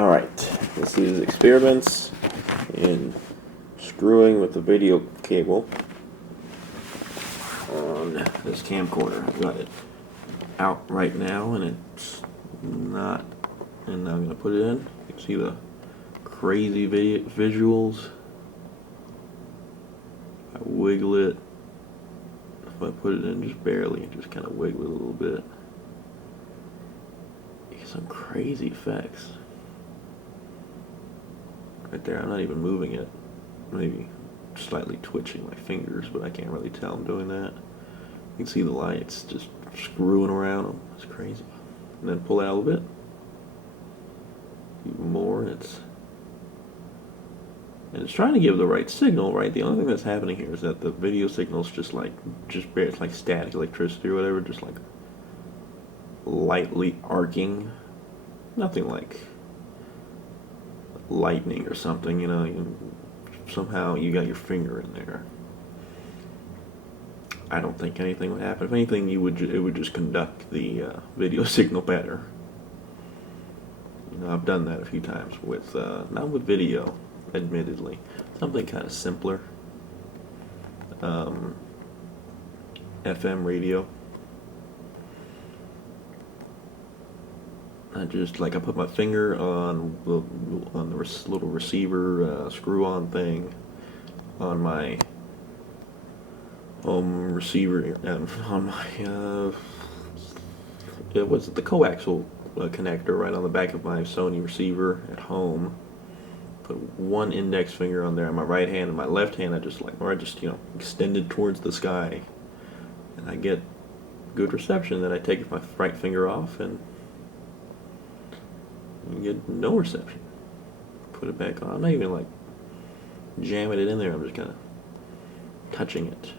Alright, this is experiments in screwing with the video cable on this camcorder. I've got it out right now and it's not, and now I'm going to put it in. You can see the crazy visuals. I wiggle it. If I put it in just barely, just kind of wiggle it a little bit. You get some crazy effects. Right there, I'm not even moving it. Maybe slightly twitching my fingers, but I can't really tell I'm doing that. You can see the lights just screwing around them. It's crazy. And then pull it out a little bit. Even more, and it's trying to give the right signal, right? The only thing that's happening here is that the video signal's just bare. It's like static electricity or whatever, just like lightly arcing. Nothing like lightning or something, you know. Somehow you got your finger in there. I don't think anything would happen. If anything, it would just conduct the video signal better. You know, I've done that a few times with not with video, admittedly. Something kind of simpler. FM radio. I put my finger on the little receiver screw-on thing on my home receiver, on my it was the coaxial connector right on the back of my Sony receiver at home. Put one index finger on there on my right hand, and my left hand I just extended towards the sky, and I get good reception. Then I take my right finger off and you get no reception. Put it back on. I'm not even like jamming it in there. I'm just kind of touching it.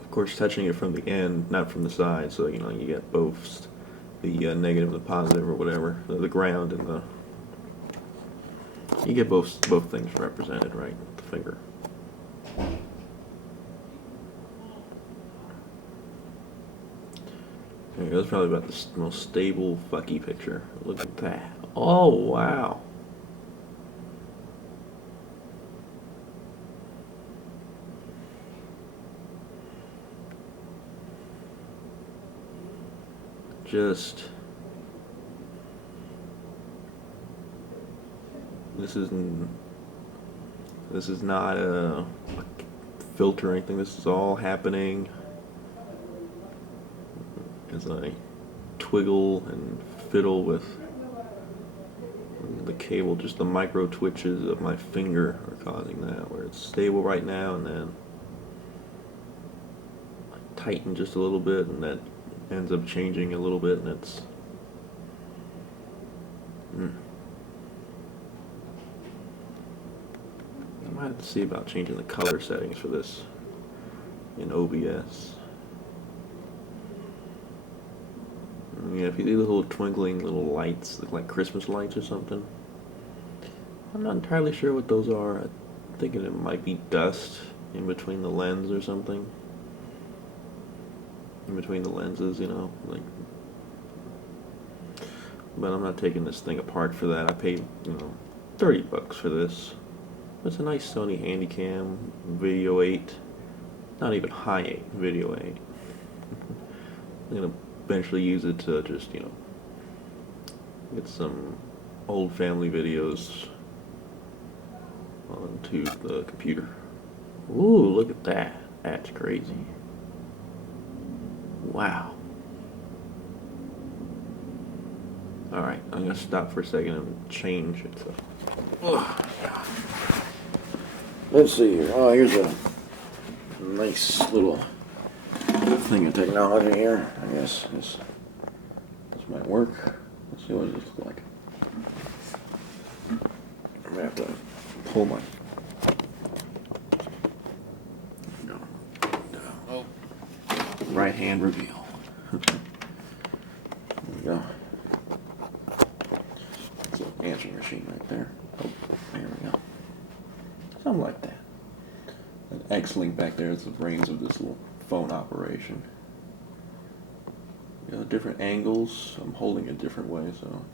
Of course, touching it from the end, not from the side. So you get both the negative and the positive, or whatever, the ground and the. You get both things represented, right? With the finger. That's probably about the most stable fucky picture. Look at that. Oh, wow. This is not a filter or anything. This is all happening as I twiggle and fiddle with the cable. Just the micro twitches of my finger are causing that, where it's stable right now and then I tighten just a little bit and that ends up changing a little bit, and it's I might have to see about changing the color settings for this in OBS. Yeah, if you do the little twinkling little lights, look like Christmas lights or something. I'm not entirely sure what those are. I'm thinking it might be dust in between the lens or something. In between the lenses, like. But I'm not taking this thing apart for that. I paid, $30 for this. It's a nice Sony Handycam Video 8. Not even High 8, Video 8. I'm gonna eventually use it to just, get some old family videos onto the computer. Ooh, look at that. That's crazy. Wow. Alright, I'm gonna stop for a second and change it. Let's see here. Oh, here's a nice little thing of technology here. I guess this might work. Let's see what this looks like. I'm gonna have to pull my. Oh. Right hand reveal. There we go. That's an answering machine right there. Oh, there we go. Something like that. That X link back there is the brains of this little phone operation. You know, different angles. I'm holding it a different way, so.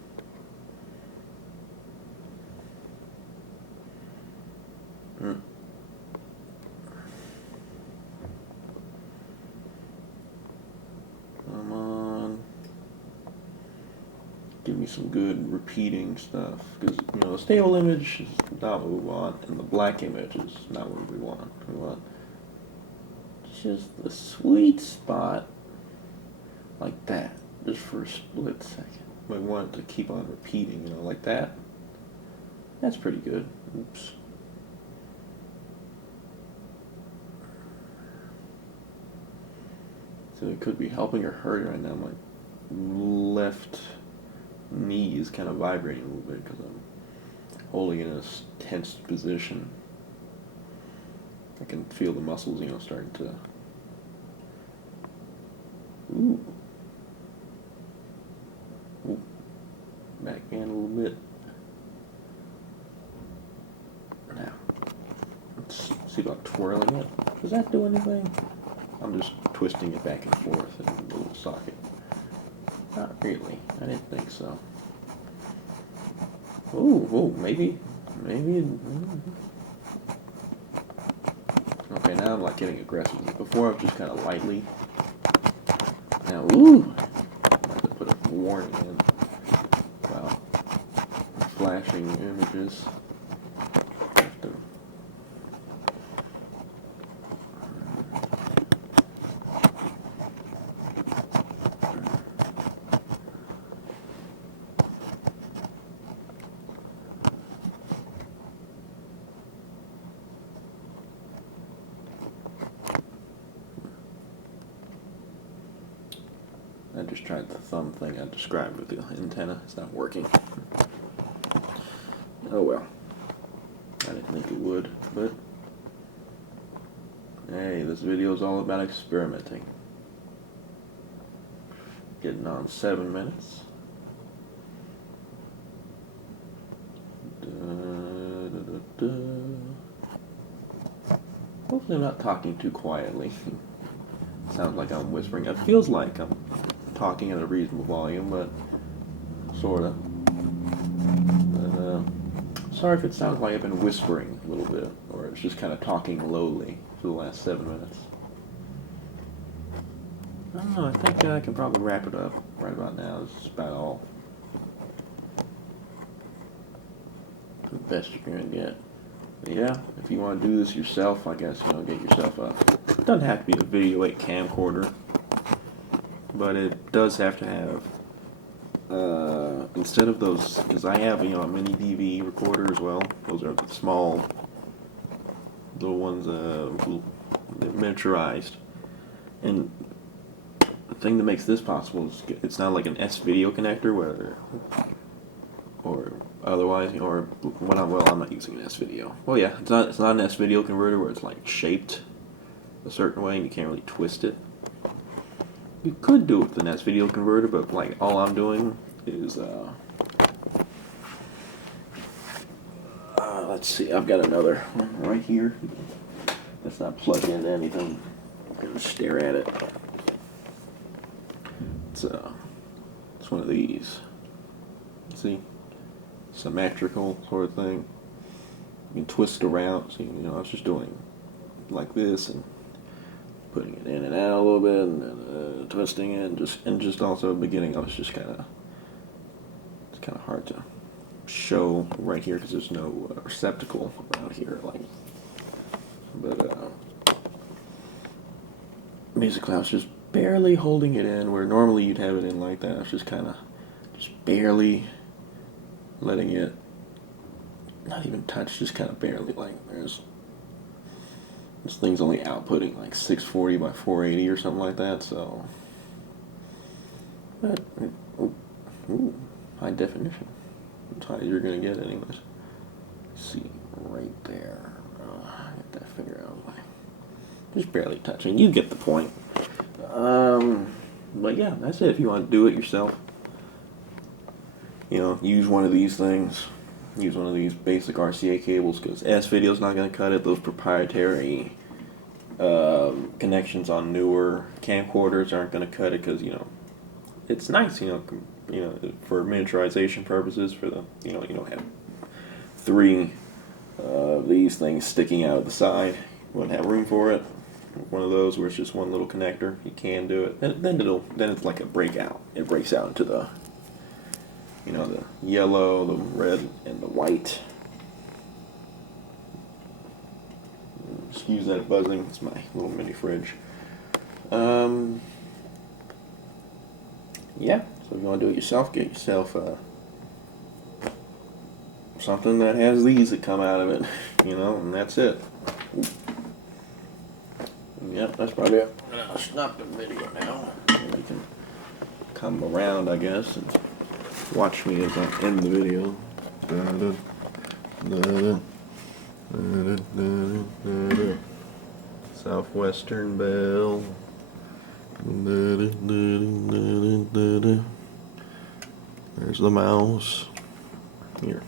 Come on. Give me some good repeating stuff. Because, you know, the stable image is not what we want, and the black image is not what we want. We want just the sweet spot like that, just for a split second. We want it to keep on repeating, you know, like that. That's pretty good. Oops. So it could be helping or hurting right now. My left knee is kind of vibrating a little bit because I'm holding it in a tense position. I can feel the muscles, you know, starting to. Ooh. Ooh. Back in a little bit. Now, let's see about twirling it. Does that do anything? I'm just twisting it back and forth in a little socket. Not really. I didn't think so. Ooh, maybe. Okay, now I'm like getting aggressive. Before I was just kind of lightly. Now, ooh! I have to put a warning in about flashing images. I just tried the thumb thing I described with the antenna. It's not working. Oh well. I didn't think it would, but hey, this video is all about experimenting. Getting on 7 minutes. Hopefully I'm not talking too quietly. Sounds like I'm whispering. It feels like I'm talking at a reasonable volume, but sorta. Sorry if it sounds like I've been whispering a little bit, or it's just kind of talking lowly for the last 7 minutes. I don't know, I think I can probably wrap it up right about now. This is about all. The best you're gonna get. But yeah, if you want to do this yourself, I guess, you know, get yourself a. It doesn't have to be a Video 8 camcorder, but it does have to have. Instead of those, because I have, you know, a mini DV recorder as well. Those are the small, little ones, miniaturized. And the thing that makes this possible is it's not like an S video connector or otherwise, you know, or I'm not using an S video. Well, yeah, it's not an S video converter where it's like shaped a certain way and you can't really twist it. You could do it with an S video converter, but like all I'm doing is let's see, I've got another one right here that's not plugged into anything. I'm gonna stare at it. It's one of these. See, symmetrical sort of thing. You can twist it around. See, you know, I was just doing like this and putting it in and out a little bit, and then twisting it, and just also at the beginning I was just it's kind of hard to show right here because there's no receptacle around here, like. But basically, I was just barely holding it in where normally you'd have it in like that. I was just barely letting it, not even touch, just kind of barely, like this thing's only outputting like 640 by 480 or something like that, so. But, ooh, high definition. That's how you're going to get anyways. See, right there. Get that finger out of the way. Just barely touching. You get the point. But yeah, that's it. If you want to do it yourself, you know, use one of these things. Use one of these basic RCA cables, because S-Video's not going to cut it. Those proprietary connections on newer camcorders aren't going to cut it, because, you know, it's nice, for miniaturization purposes. For the you don't have three of these things sticking out of the side. You wouldn't have room for it. One of those where it's just one little connector. You can do it. Then it's like a breakout. It breaks out into the the yellow, the red, and the white. Excuse that buzzing. It's my little mini fridge. Yeah. So if you want to do it yourself, get yourself something that has these that come out of it, and that's it. Yep, that's probably it. I'm gonna stop the video now. You can come around, I guess, and watch me as I end the video. Southwestern Bell. There's the mouse. Here.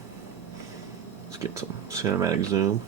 Let's get some cinematic zoom.